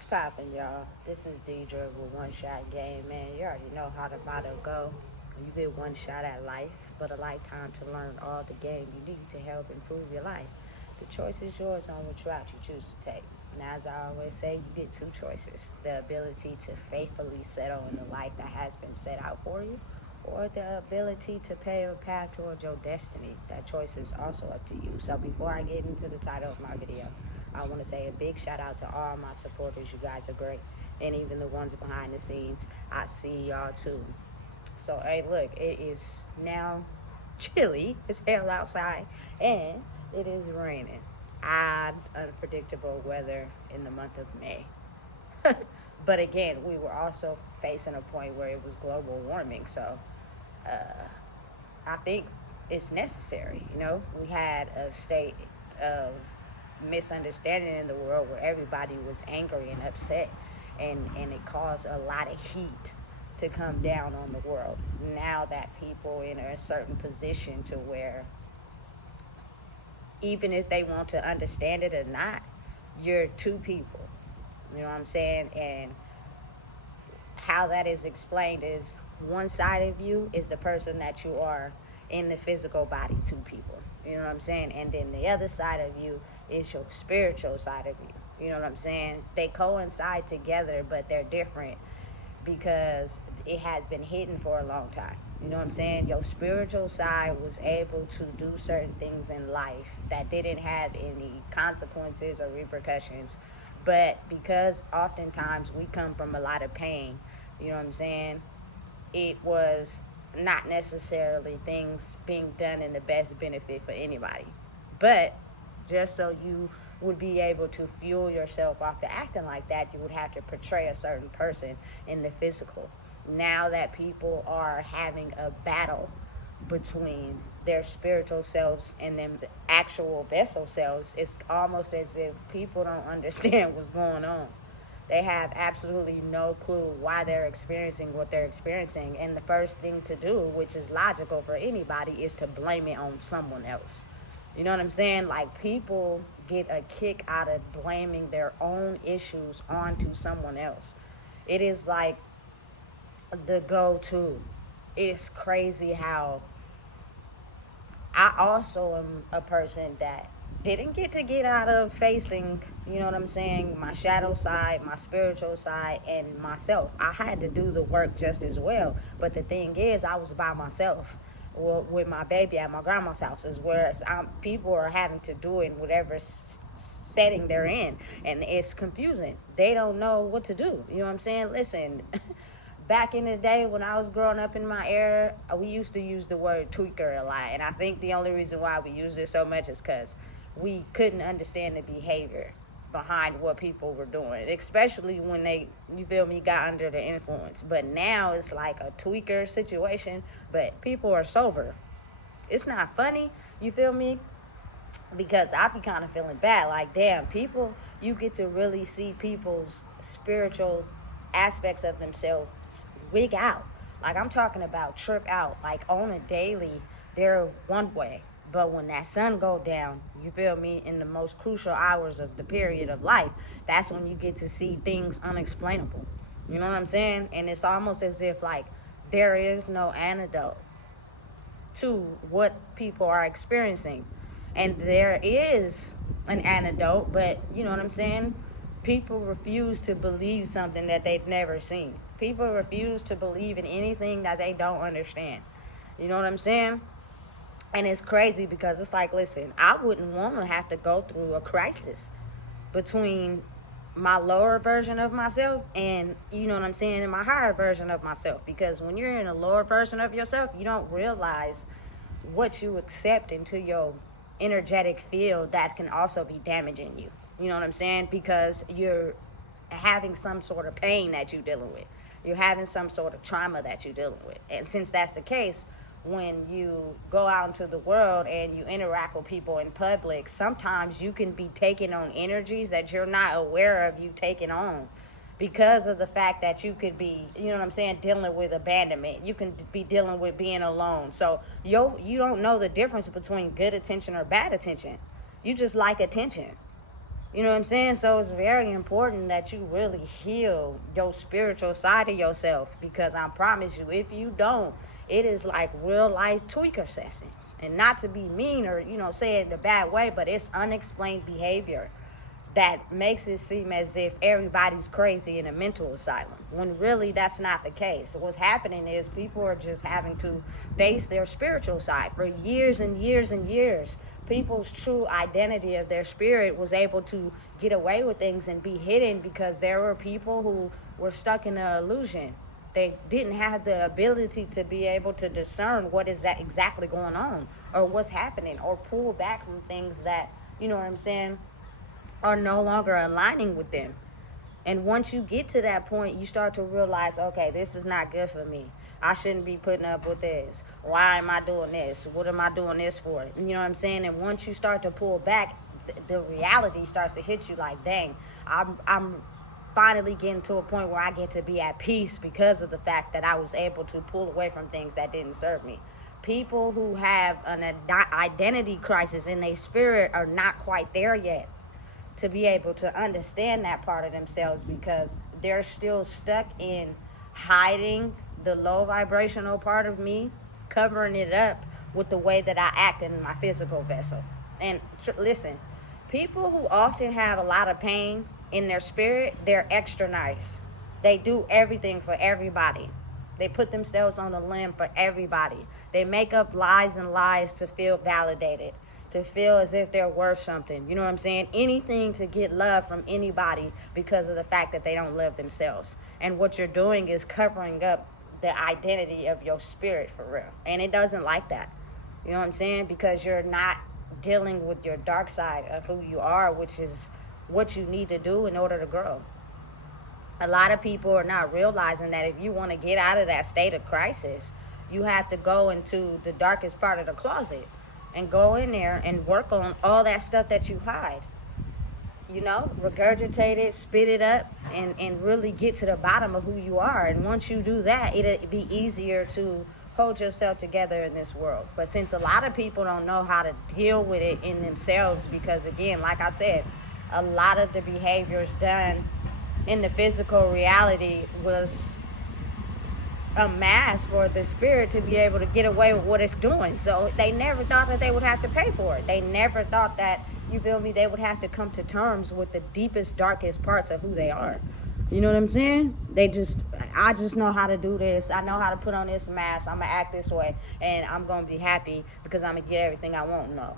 What's poppin', y'all? This is Deidre with One Shot Game, man. You already know how the motto go. You get one shot at life, but a lifetime to learn all the game you need to help improve your life. The choice is yours on which route you choose to take. And as I always say, you get two choices. The ability to faithfully settle in the life that has been set out for you, or the ability to pave a path towards your destiny. That choice is also up to you. So before I get into the title of my video, I want to say a big shout out to all my supporters. You guys are great. And even the ones behind the scenes, I see y'all too. So, hey, look, it is now chilly as hell outside, and it is raining. Odd, unpredictable weather in the month of May. But again, we were also facing a point where it was global warming. So, I think it's necessary. We had a state of misunderstanding in the world where everybody was angry and upset, and it caused a lot of heat to come down on the world. Now that people in a certain position to where even if they want to understand it or not, you're two people. You know what I'm saying? And how that is explained is one side of you is the person that you are in the physical body, two people. You know what I'm saying? And then the other side of you is your spiritual side of you. You know what I'm saying? They coincide together, but they're different because it has been hidden for a long time. You know what I'm saying? Your spiritual side was able to do certain things in life that didn't have any consequences or repercussions. But because oftentimes we come from a lot of pain, you know what I'm saying? It was not necessarily things being done in the best benefit for anybody. But just so you would be able to fuel yourself off to acting like that, you would have to portray a certain person in the physical. Now that people are having a battle between their spiritual selves and them the actual vessel selves, it's almost as if people don't understand what's going on. They have absolutely no clue why they're experiencing what they're experiencing. And the first thing to do, which is logical for anybody, is to blame it on someone else. You know what I'm saying? Like, people get a kick out of blaming their own issues onto someone else. It is like the go-to. It's crazy how I also am a person that didn't get out of facing, you know what I'm saying, my shadow side, my spiritual side, and myself. I had to do the work just as well. But the thing is, I was by myself with my baby at my grandma's house, whereas people are having to do it in whatever setting they're in, and it's confusing. They don't know what to do. You know what I'm saying? Listen, back in the day when I was growing up in my era, we used to use the word tweaker a lot, and I think the only reason why we used it so much is because we couldn't understand the behavior behind what people were doing, especially when they, you feel me, got under the influence. But now it's like a tweaker situation, but people are sober. It's not funny, you feel me? Because I be kind of feeling bad. Like, damn, people, you get to really see people's spiritual aspects of themselves wig out. Like, I'm talking about trip out. Like, on a daily, they're one way. But when that sun go down, you feel me, in the most crucial hours of the period of life, that's when you get to see things unexplainable. You know what I'm saying? And it's almost as if, like, there is no antidote to what people are experiencing. And there is an antidote, but you know what I'm saying? People refuse to believe something that they've never seen. People refuse to believe in anything that they don't understand. You know what I'm saying? And it's crazy because it's like, listen, I wouldn't want to have to go through a crisis between my lower version of myself and, you know what I'm saying, and my higher version of myself. Because when you're in a lower version of yourself, you don't realize what you accept into your energetic field that can also be damaging you. You know what I'm saying? Because you're having some sort of pain that you're dealing with. You're having some sort of trauma that you're dealing with. And since that's the case, when you go out into the world and you interact with people in public, sometimes you can be taking on energies that you're not aware of you taking on, because of the fact that you could be, you know what I'm saying, dealing with abandonment. You can be dealing with being alone. So you don't know the difference between good attention or bad attention. You just like attention. You know what I'm saying? So it's very important that you really heal your spiritual side of yourself, because I promise you, if you don't, it is like real life tweaker sessions. And not to be mean or, say it in a bad way, but it's unexplained behavior that makes it seem as if everybody's crazy in a mental asylum, when really that's not the case. What's happening is people are just having to face their spiritual side. For years and years and years, people's true identity of their spirit was able to get away with things and be hidden, because there were people who were stuck in an illusion. They didn't have the ability to be able to discern what is that exactly going on, or what's happening, or pull back from things that, you know what I'm saying, are no longer aligning with them. And once you get to that point, you start to realize, okay, this is not good for me. I shouldn't be putting up with this. Why am I doing this? What am I doing this for? You know what I'm saying? And once you start to pull back, the reality starts to hit you like, dang, I'm finally getting to a point where I get to be at peace because of the fact that I was able to pull away from things that didn't serve me. People who have an identity crisis in their spirit are not quite there yet to be able to understand that part of themselves, because they're still stuck in hiding the low vibrational part of me, covering it up with the way that I act in my physical vessel. And listen, people who often have a lot of pain in their spirit, they're extra nice. They do everything for everybody. They put themselves on the limb for everybody. They make up lies and lies to feel validated, to feel as if they're worth something. You know what I'm saying? Anything to get love from anybody because of the fact that they don't love themselves. And what you're doing is covering up the identity of your spirit for real. And it doesn't like that. You know what I'm saying? Because you're not dealing with your dark side of who you are, which is what you need to do in order to grow. A lot of people are not realizing that if you want to get out of that state of crisis, you have to go into the darkest part of the closet and go in there and work on all that stuff that you hide. Regurgitate it, spit it up, and really get to the bottom of who you are. And once you do that, it'll be easier to hold yourself together in this world. But since a lot of people don't know how to deal with it in themselves, because again, like I said, a lot of the behaviors done in the physical reality was a mask for the spirit to be able to get away with what it's doing. So they never thought that they would have to pay for it. They never thought that, you feel me, they would have to come to terms with the deepest, darkest parts of who they are. You know what I'm saying? I just know how to do this. I know how to put on this mask. I'm going to act this way, and I'm going to be happy because I'm going to get everything I want. No.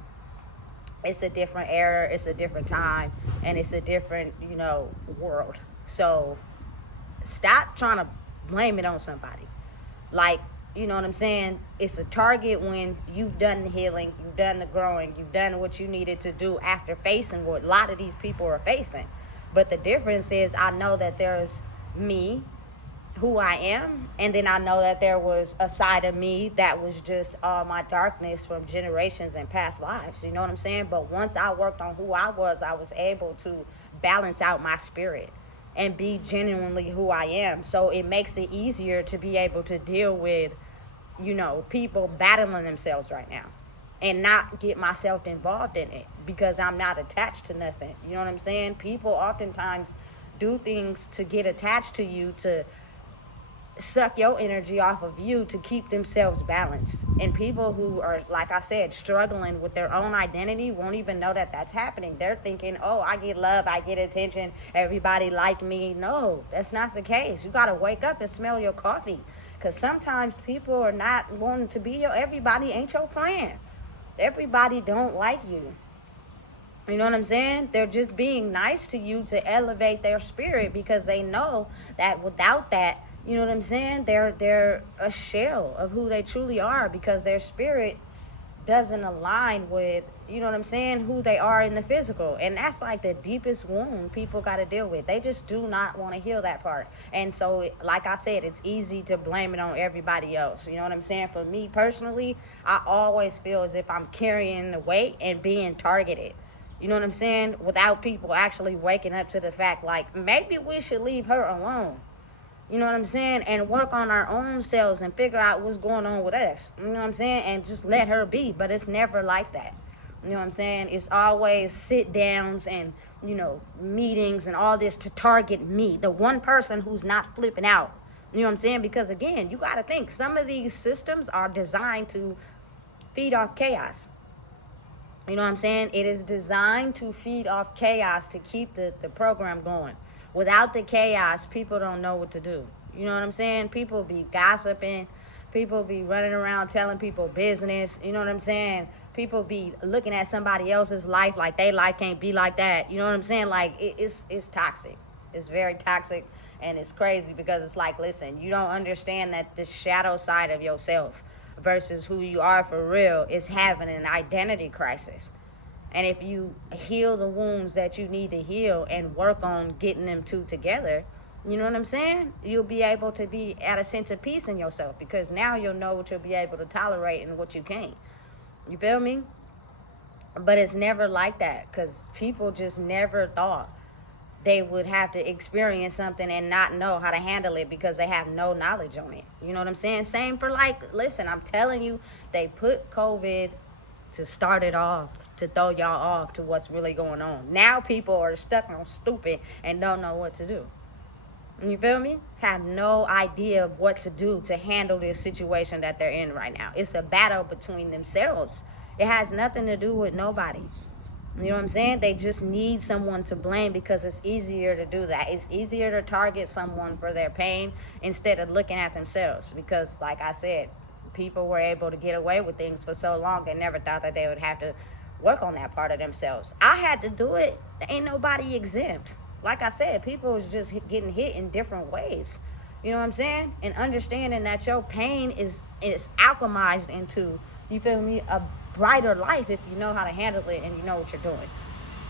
It's a different era. It's a different time. And it's a different, world. So stop trying to blame it on somebody. Like, you know what I'm saying? It's a target when you've done the healing, you've done the growing, you've done what you needed to do after facing what a lot of these people are facing. But the difference is, I know that there's me, who I am, and then I know that there was a side of me that was just all my darkness from generations and past lives. You know what I'm saying? But once I worked on who I was able to balance out my spirit and be genuinely who I am. So it makes it easier to be able to deal with, people battling themselves right now, and not get myself involved in it because I'm not attached to nothing. You know what I'm saying? People oftentimes do things to get attached to you, to suck your energy off of you, to keep themselves balanced. And people who are, like I said, struggling with their own identity won't even know that that's happening. They're thinking, oh, I get love, I get attention, everybody like me. No, that's not the case. You got to wake up and smell your coffee, because sometimes people are not wanting to be everybody ain't your friend. Everybody don't like you. You know what I'm saying? They're just being nice to you to elevate their spirit, because they know that without that, you know what I'm saying, they're a shell of who they truly are, because their spirit doesn't align with, you know what I'm saying, who they are in the physical. And that's like the deepest wound people got to deal with. They just do not want to heal that part. And so, like I said, it's easy to blame it on everybody else. You know what I'm saying? For me personally, I always feel as if I'm carrying the weight and being targeted. You know what I'm saying? Without people actually waking up to the fact, like, maybe we should leave her alone. You know what I'm saying? And work on our own selves and figure out what's going on with us. You know what I'm saying? And just let her be. But it's never like that. You know what I'm saying? It's always sit downs and meetings and all this to target me, the one person who's not flipping out. You know what I'm saying? Because again, you got to think, some of these systems are designed to feed off chaos. You know what I'm saying? It is designed to feed off chaos, to keep the program going. Without the chaos, people don't know what to do. You know what I'm saying? People be gossiping. People be running around telling people business. You know what I'm saying? People be looking at somebody else's life like their life can't be like that. You know what I'm saying? Like, it's toxic. It's very toxic, and it's crazy because it's like, listen, you don't understand that the shadow side of yourself versus who you are for real is having an identity crisis. And if you heal the wounds that you need to heal and work on getting them two together, you know what I'm saying? You'll be able to be at a sense of peace in yourself, because now you'll know what you'll be able to tolerate and what you can't. You feel me? But it's never like that, because people just never thought they would have to experience something and not know how to handle it because they have no knowledge on it. You know what I'm saying? Same for, like, listen, I'm telling you, they put COVID to start it off, to throw y'all off to what's really going on. Now people are stuck on stupid and don't know what to do. You feel me? Have no idea of what to do to handle this situation that they're in right now. It's a battle between themselves. It has nothing to do with nobody. You know what I'm saying? They just need someone to blame because it's easier to do that. It's easier to target someone for their pain instead of looking at themselves. Because, like I said, people were able to get away with things for so long, they never thought that they would have to work on that part of themselves. I had to do it. Ain't nobody exempt. Like I said, people was just getting hit in different waves. You know what I'm saying? And understanding that your pain is alchemized into, you feel me, a brighter life if you know how to handle it and you know what you're doing.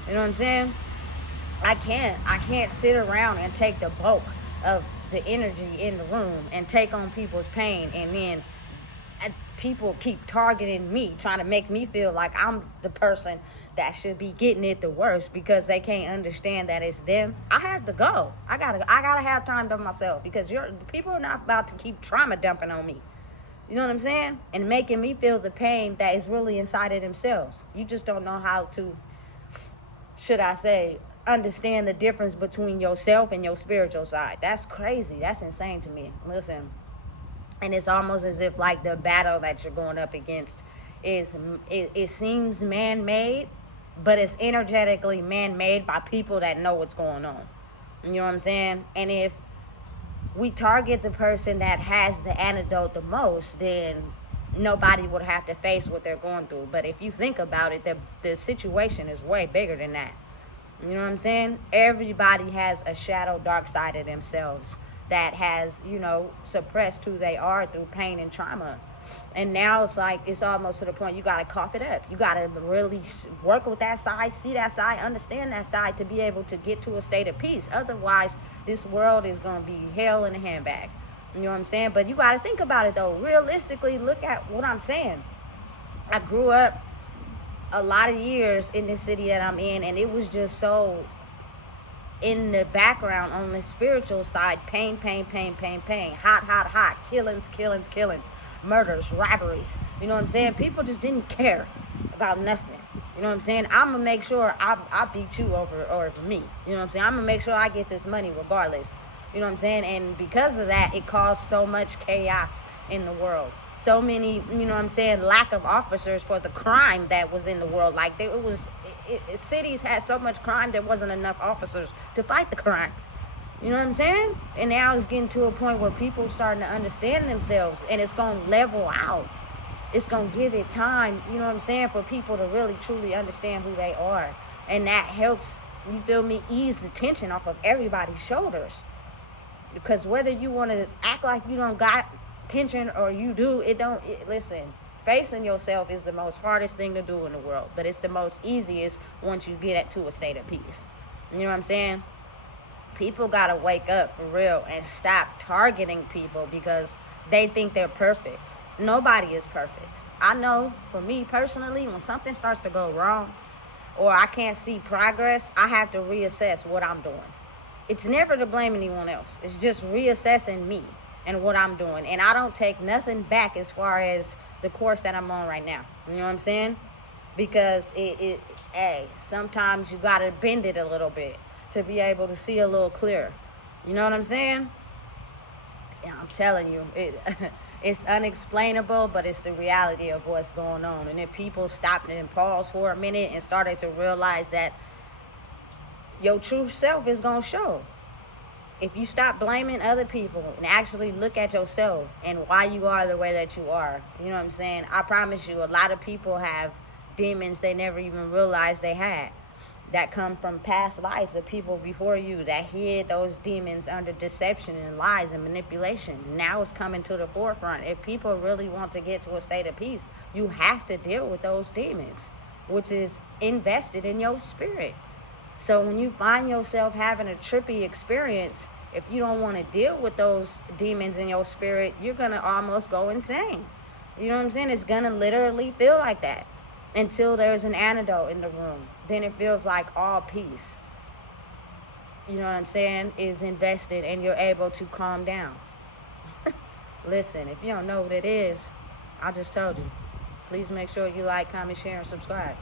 You know what I'm saying? I can't sit around and take the bulk of the energy in the room and take on people's pain, and then people keep targeting me, trying to make me feel like I'm the person that should be getting it the worst because they can't understand that it's them. I have to go. I gotta have time to myself, because people are not about to keep trauma dumping on me. You know what I'm saying? And making me feel the pain that is really inside of themselves. You just don't know how to, should I say, understand the difference between yourself and your spiritual side. That's crazy. That's insane to me. Listen. And it's almost as if, like, the battle that you're going up against it seems man-made, but it's energetically man-made by people that know what's going on. You know what I'm saying? And if we target the person that has the antidote the most, then nobody would have to face what they're going through. But if you think about it, the situation is way bigger than that. You know what I'm saying? Everybody has a shadow, dark side of themselves that has, suppressed who they are through pain and trauma. And now it's like, it's almost to the point you got to cough it up. You got to really work with that side, see that side, understand that side to be able to get to a state of peace. Otherwise, this world is going to be hell in a handbag. You know what I'm saying? But you got to think about it, though. Realistically, look at what I'm saying. I grew up a lot of years in the city that I'm in, and it was just so in the background on the spiritual side, pain, hot, killings, murders, robberies. You know what I'm saying? People just didn't care about nothing. You know what I'm saying? I'm going to make sure I beat you over me. You know what I'm saying? I'm going to make sure I get this money regardless. You know what I'm saying? And because of that, it caused so much chaos in the world. So many, you know what I'm saying, lack of officers for the crime that was in the world. Like, cities had so much crime, there wasn't enough officers to fight the crime. You know what I'm saying? And now it's getting to a point where people are starting to understand themselves, and it's going to level out. It's going to give it time, you know what I'm saying, for people to really, truly understand who they are. And that helps, you feel me, ease the tension off of everybody's shoulders. Because whether you want to act like you don't got tension or you do, listen, facing yourself is the most hardest thing to do in the world, but it's the most easiest once you get to a state of peace. You know what I'm saying? People gotta wake up for real and stop targeting people because they think they're perfect. Nobody is perfect. I know, for me personally, when something starts to go wrong or I can't see progress, I have to reassess what I'm doing. It's never to blame anyone else. It's just reassessing me and what I'm doing. And I don't take nothing back as far as the course that I'm on right now. You know what I'm saying? Because hey, sometimes you gotta bend it a little bit to be able to see a little clearer. You know what I'm saying? Yeah, I'm telling you, it's unexplainable, but it's the reality of what's going on. And if people stopped and paused for a minute and started to realize that your true self is gonna show. If you stop blaming other people and actually look at yourself and why you are the way that you are, you know what I'm saying? I promise you, a lot of people have demons they never even realized they had, that come from past lives of people before you that hid those demons under deception and lies and manipulation. Now it's coming to the forefront. If people really want to get to a state of peace, you have to deal with those demons, which is invested in your spirit. So when you find yourself having a trippy experience, if you don't want to deal with those demons in your spirit, you're going to almost go insane. You know what I'm saying? It's going to literally feel like that until there's an antidote in the room. Then it feels like all peace, you know what I'm saying, is invested and you're able to calm down. Listen, if you don't know what it is, I just told you. Please make sure you like, comment, share, and subscribe.